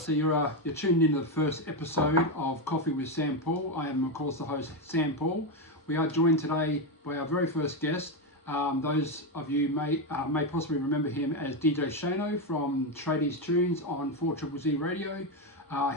So you're tuned into the first episode of Coffee with SamPaul. I am, of course, the host, SamPaul. We are joined today by our very first guest. Those of you may possibly remember him as DJ Shano from Tradie's Tunes on 4ZZZ Radio.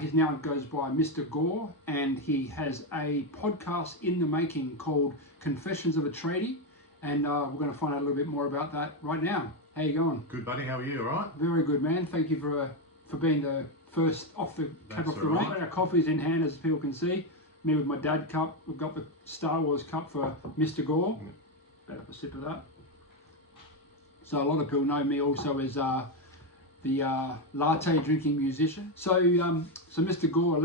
He now goes by Mr. Gore, and he has a podcast in the making called Confessions of a Tradie, and we're going to find out a little bit more about that right now. How you going? Good, buddy. How are you? All right? Very good, man. Thank you for being the first off the rank. Our coffee's in hand, as people can see. Me with my dad cup. We've got the Star Wars cup for Mr. Gore. Better have a sip of that. So a lot of people know me also as the latte drinking musician. So Mr. Gore,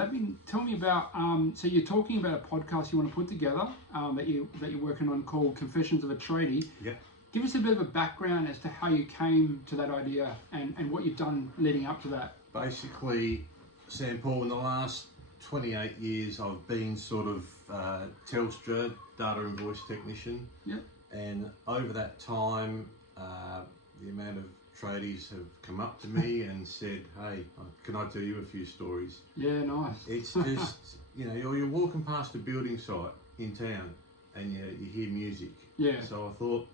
tell me about. So you're talking about a podcast you want to put together that you're working on called Confessions of a Tradie. Yeah. Give us a bit of a background as to how you came to that idea and what you've done leading up to that. Basically, SamPaul, in the last 28 years, I've been sort of Telstra data and voice technician. Yep. And over that time, the amount of tradies have come up to me and said, "Hey, can I tell you a few stories?" Yeah, nice. It's just, you're walking past a building site in town and you hear music. Yeah. So I thought,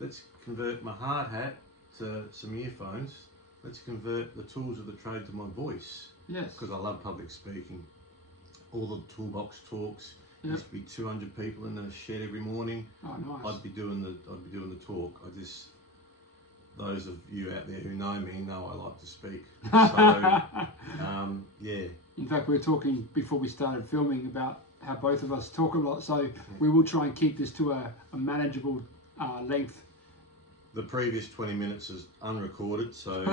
let's convert my hard hat to some earphones. Let's convert the tools of the trade to my voice. Yes. Because I love public speaking. All the toolbox talks. Yep. Used to be 200 people in the shed every morning. Oh, nice. I'd be doing the talk. Those of you out there who know me know I like to speak. So, yeah. In fact, we were talking before we started filming about how both of us talk a lot. So we will try and keep this to a manageable length. The previous 20 minutes is unrecorded, so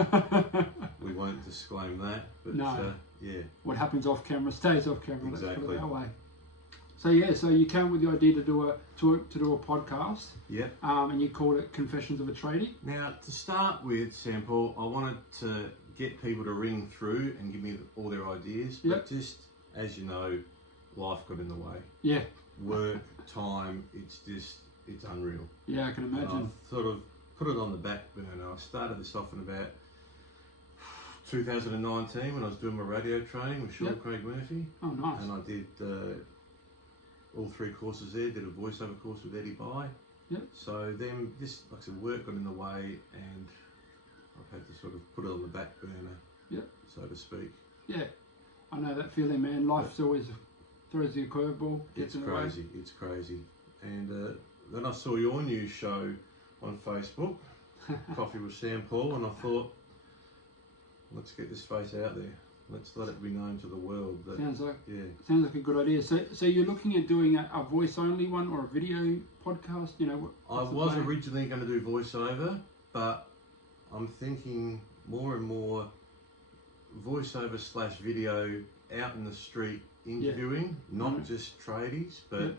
we won't disclaim that. But no. Yeah. What happens off camera stays off camera. Exactly. Let's put it that way. So yeah, so you came with the idea to do a podcast. Yep. And you called it Confessions of a Tradie. Now, to start with, SamPaul, I wanted to get people to ring through and give me all their ideas. Yep. But just as you know, life got in the way. Yeah. Work, time, it's unreal. Yeah, I can imagine. And I sort of put it on the back burner. I started this off in about 2019 when I was doing my radio training with Sean Craig Murphy. Oh, nice. And I did all 3 courses there, did a voiceover course with Eddie Bye. Yep. So then this, like I said, work got in the way and I've had to sort of put it on the back burner, so to speak. Yeah, I know that feeling, man. Life's always throws you a curveball. It's crazy, it's crazy. And then I saw your new show on Facebook, Coffee with SamPaul, and I thought, let's get this face out there. Let's let it be known to the world. That, sounds like a good idea. So you're looking at doing a voice only one or a video podcast? I was originally going to do voiceover, but I'm thinking more and more voiceover / video out in the street interviewing, not just tradies, but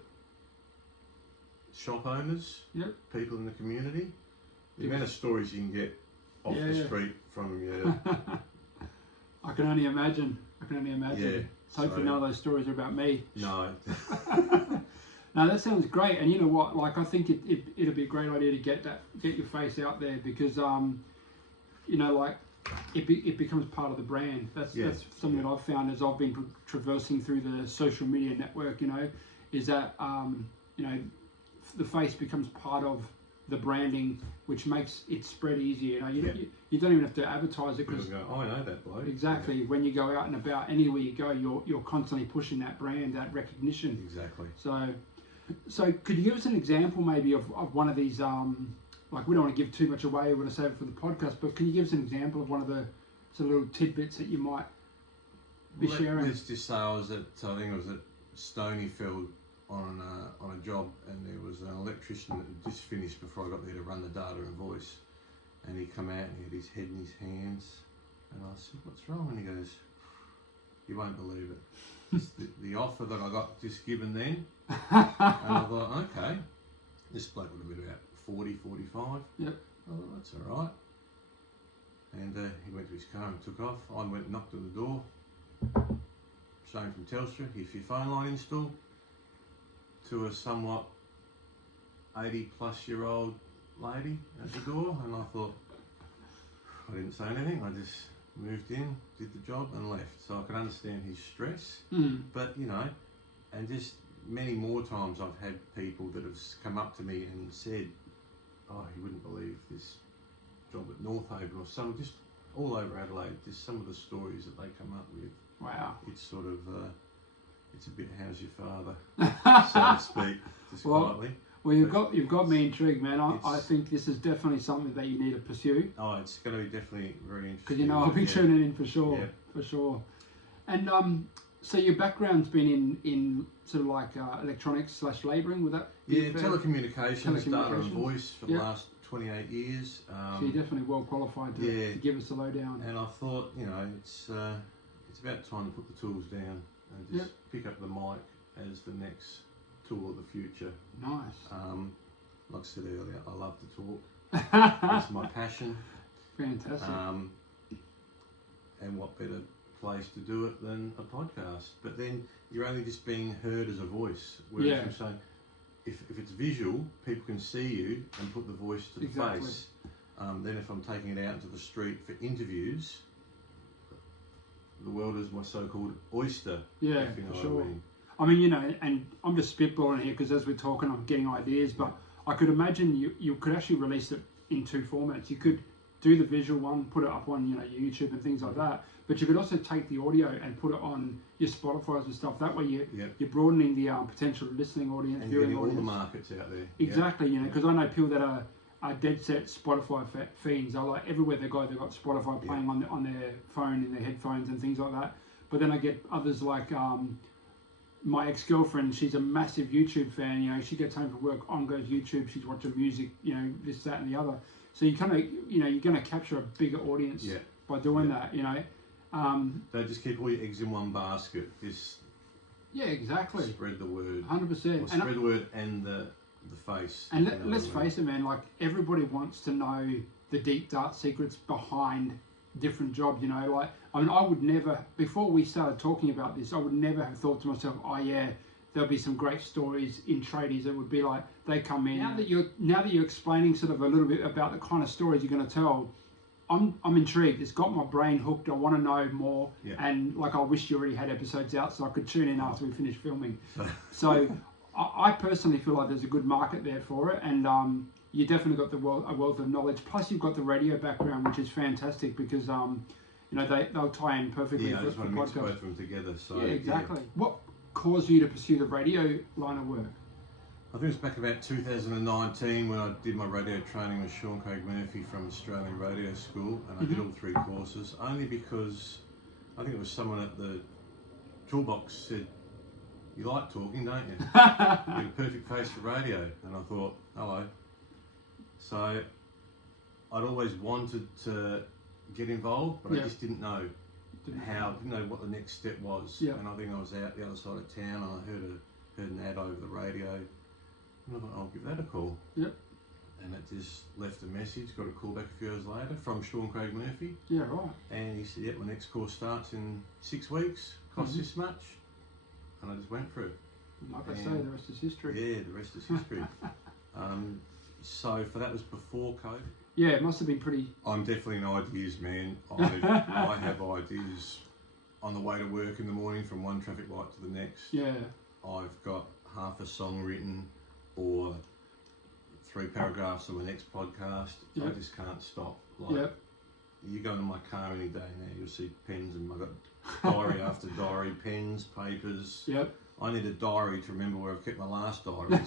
shop owners, people in the community. The amount of stories you can get off the street from you. I can only imagine. Yeah, so hopefully none of those stories are about me. No. No, that sounds great. And you know what? Like, I think it'd be a great idea to get your face out there because, it becomes part of the brand. That's something that I've found as I've been traversing through the social media network. Is that the face becomes part of the branding, which makes it spread easier. You don't even have to advertise it because I know that bloke. Exactly. Yeah. When you go out and about, anywhere you go, you're constantly pushing that brand, that recognition. Exactly. So could you give us an example maybe of one of these? Like, we don't want to give too much away. We're going to save it for the podcast, but can you give us an example of one of the little tidbits that you might be sharing? Let's just say I think it was at Stonyfield on a job, and there was an electrician that had just finished before I got there to run the data and voice, and he come out and he had his head in his hands, and I said, "What's wrong?" And he goes, "You won't believe it. the offer that I got just given then." And I thought, okay, this bloke would have been about 40, 45. Yep. I thought, that's all right. And he went to his car and took off. I went and knocked on the door. Shane from Telstra, if your phone line installed, to a somewhat 80-plus-year-old lady at the door, and I thought, I didn't say anything. I just moved in, did the job and left. So I could understand his stress. But, you know, and just many more times I've had people that have come up to me and said, oh, you wouldn't believe this job at Northaven or some, just all over Adelaide, just some of the stories that they come up with. Wow. It's sort of, it's a bit how's your father, so to speak, just quietly. Well, you've got me intrigued, man. I think this is definitely something that you need to pursue. Oh, it's going to be definitely very interesting. Because, you know, I'll be tuning in for sure, for sure. And so your background's been in sort of like electronics / labouring, would that be telecommunications, data and voice for the last 28 years. So you're definitely well qualified to give us a lowdown. And I thought, you know, it's about time to put the tools down and just pick up the mic as the next tool of the future. Nice. Like I said earlier, I love to talk. It's my passion. Fantastic. And what better place to do it than a podcast? But then you're only just being heard as a voice. Whereas I'm saying, if it's visual, people can see you and put the voice to the face. Then if I'm taking it out into the street for interviews, the world is my so-called oyster. Yeah, if you know for sure. what I mean. I mean, you know, and I'm just spitballing here because as we're talking, I'm getting ideas, but I could imagine you could actually release it in two formats. You could do the visual one, put it up on, you know, your YouTube and things like that, but you could also take the audio and put it on your Spotify's and stuff. That way you're broadening the potential listening audience, and viewing getting all audience. the markets out there. Exactly, you know, because I know people that are dead set Spotify fiends. I like everywhere they go, they've got Spotify playing on their phone, in their headphones and things like that. But then I get others like my ex-girlfriend, she's a massive YouTube fan, you know, she gets home from work, on goes YouTube, she's watching music, you know, this, that and the other. So you kind of, you know, you're going to capture a bigger audience by doing that, you know. Don't just keep all your eggs in one basket. Just exactly. Spread the word. 100%. Or spread the word and the face. And let's face it, man, like everybody wants to know the deep dark secrets behind different jobs, you know. Like, I mean, I would never, before we started talking about this, I would never have thought to myself, oh yeah, there'll be some great stories in tradies that would be like, they come in. Now that you're explaining sort of a little bit about the kind of stories you're going to tell, I'm intrigued. It's got my brain hooked. I want to know more. And like, I wish you already had episodes out so I could tune in after we finish filming. So I personally feel like there's a good market there for it, and you definitely got a wealth of knowledge. Plus, you've got the radio background, which is fantastic because you know, they'll tie in perfectly. I just want to mix both of them together. So exactly. What caused you to pursue the radio line of work? I think it was back about 2019 when I did my radio training with Sean Craig Murphy from Australian Radio School, and I did all 3 courses, only because I think it was someone at the toolbox said, you like talking, don't you? You've got a perfect face for radio. And I thought, hello. So I'd always wanted to get involved, but I just didn't know didn't know what the next step was. And I think I was out the other side of town and I heard an ad over the radio. And I thought, I'll give that a call. And it just left a message, got a call back a few hours later from Sean Craig Murphy. And he said, my next course starts in 6 weeks, costs this much. And I just went for it. Like I say, the rest is history. Yeah, the rest is history. So that was before COVID. Yeah, it must have been pretty... I'm definitely an ideas man. I have ideas on the way to work in the morning from one traffic light to the next. I've got half a song written or 3 paragraphs on my next podcast. I just can't stop. Like, you go into my car any day now, you'll see pens, and I've got diary after diary, pens, papers. I need a diary to remember where I've kept my last diary.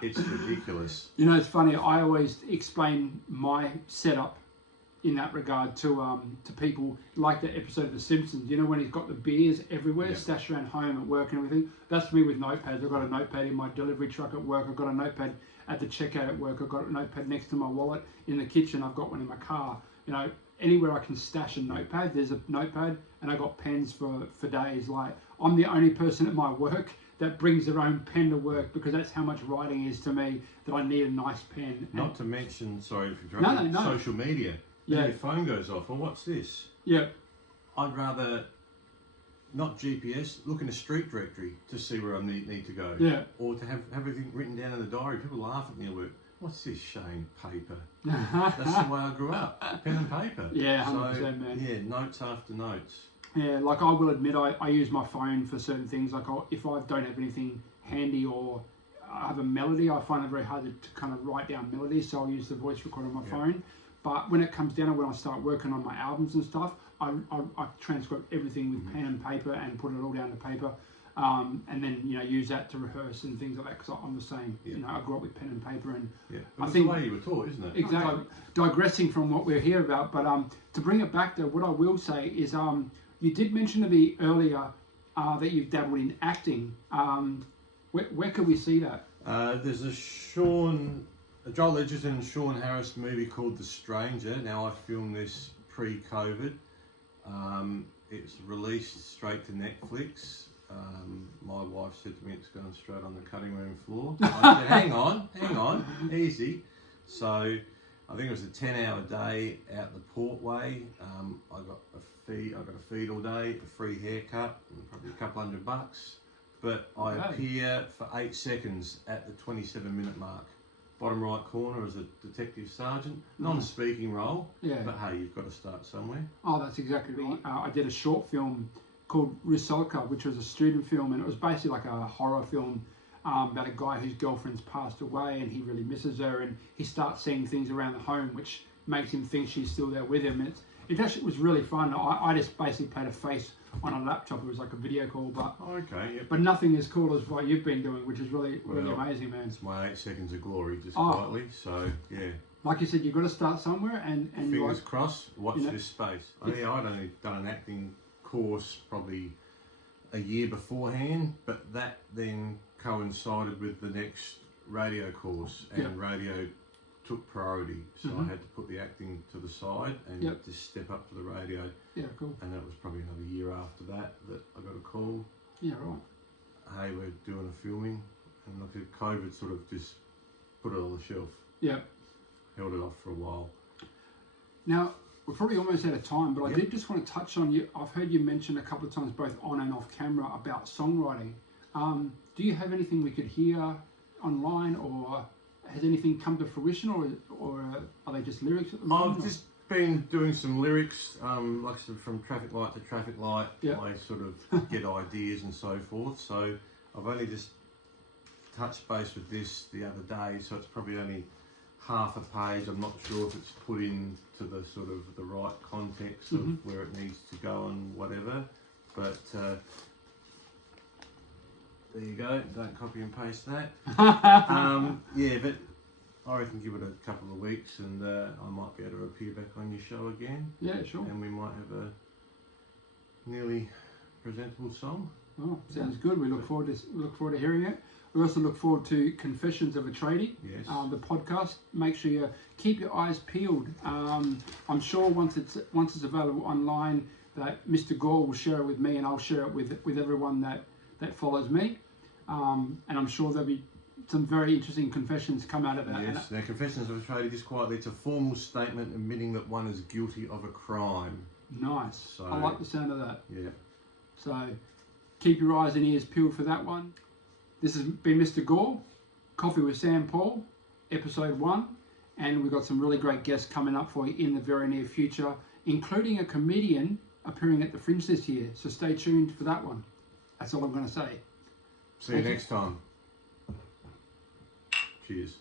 It's ridiculous. You know, it's funny. I always explain my setup in that regard to people, like the episode of The Simpsons. You know, when he's got the beers everywhere, stashed around home, at work, and everything. That's me with notepads. I've got a notepad in my delivery truck at work. I've got a notepad at the checkout at work. I've got a notepad next to my wallet in the kitchen. I've got one in my car. You know, anywhere I can stash a notepad, there's a notepad, and I got pens for days. Like, I'm the only person at my work that brings their own pen to work because that's how much writing is to me, that I need a nice pen. Not to mention, sorry for interrupting, social media. Then your phone goes off. Well, what's this? I'd rather not GPS, look in a street directory to see where I need to go. Or to have everything written down in the diary. People laugh at me at work. what's this Shane paper? That's the way I grew up, pen and paper. Yeah, 100%, man. Yeah, notes after notes. Yeah, like I will admit, I use my phone for certain things. Like if I don't have anything handy or I have a melody, I find it very hard to kind of write down melodies, so I'll use the voice recorder on my phone. But when it comes down to when I start working on my albums and stuff, I transcribe everything with pen and paper and put it all down to paper. And then use that to rehearse and things like that, because I'm the same. I grew up with pen and paper, and I think the way you were taught, isn't it? Exactly. Digressing from what we're here about, but to bring it back to what I will say is, you did mention to me earlier that you've dabbled in acting. Where could we see that? There's a Joel Edgerton and Sean Harris movie called The Stranger. Now I filmed this pre-COVID. It's released straight to Netflix. My wife said to me it's going straight on the cutting room floor. I said, hang on, easy. So I think it was a 10-hour day out the Portway. I got a feed all day, a free haircut, and probably a couple $100. But I appear for 8 seconds at the 27-minute mark. Bottom right corner as a detective sergeant, non-speaking role. Yeah. But hey, you've got to start somewhere. Oh, that's exactly right. I did a short film called Rusalka, which was a student film, and it was basically like a horror film about a guy whose girlfriend's passed away, and he really misses her, and he starts seeing things around the home which makes him think she's still there with him. And it actually was really fun. I just basically played a face on a laptop. It was like a video call, but but nothing as cool as what you've been doing, which is really amazing, man. It's my 8 seconds of glory, just quietly. So yeah, like you said, you've got to start somewhere, and fingers crossed. Watch this space. I'd only done an acting course probably a year beforehand, but that then coincided with the next radio course, and radio took priority, so I had to put the acting to the side and just step up to the radio. Yeah, cool. And that was probably another year after that I got a call. Yeah, right. Hey, we're doing a filming, and look at COVID sort of just put it on the shelf. Yeah. Held it off for a while. Now, we're probably almost out of time, but I did just want to touch on you. I've heard you mention a couple of times, both on and off camera, about songwriting. Do you have anything we could hear online, or has anything come to fruition, or are they just lyrics at the moment? I've just been doing some lyrics, like I said, from traffic light to traffic light. I sort of get ideas and so forth. So I've only just touched base with this the other day, so it's probably only half a page. I'm not sure if it's put into the sort of the right context of where it needs to go and whatever, but there you go, don't copy and paste that. Yeah, but I reckon give it a couple of weeks and I might be able to appear back on your show again. Yeah, sure. And we might have a nearly presentable song. Oh, sounds good. We look forward to hearing it. We also look forward to Confessions of a Tradie, the podcast. Make sure you keep your eyes peeled. I'm sure once it's available online, that Mr. Gore will share it with me, and I'll share it with everyone that follows me. And I'm sure there'll be some very interesting confessions come out of that. Yes, now Confessions of a Tradie, just quietly, it's a formal statement admitting that one is guilty of a crime. Nice. So, I like the sound of that. Yeah. So keep your eyes and ears peeled for that one. This has been Mr. Gore, Coffee with SamPaul, episode 1, and we've got some really great guests coming up for you in the very near future, including a comedian appearing at the Fringe this year, so stay tuned for that one. That's all I'm going to say. See you next time. Cheers.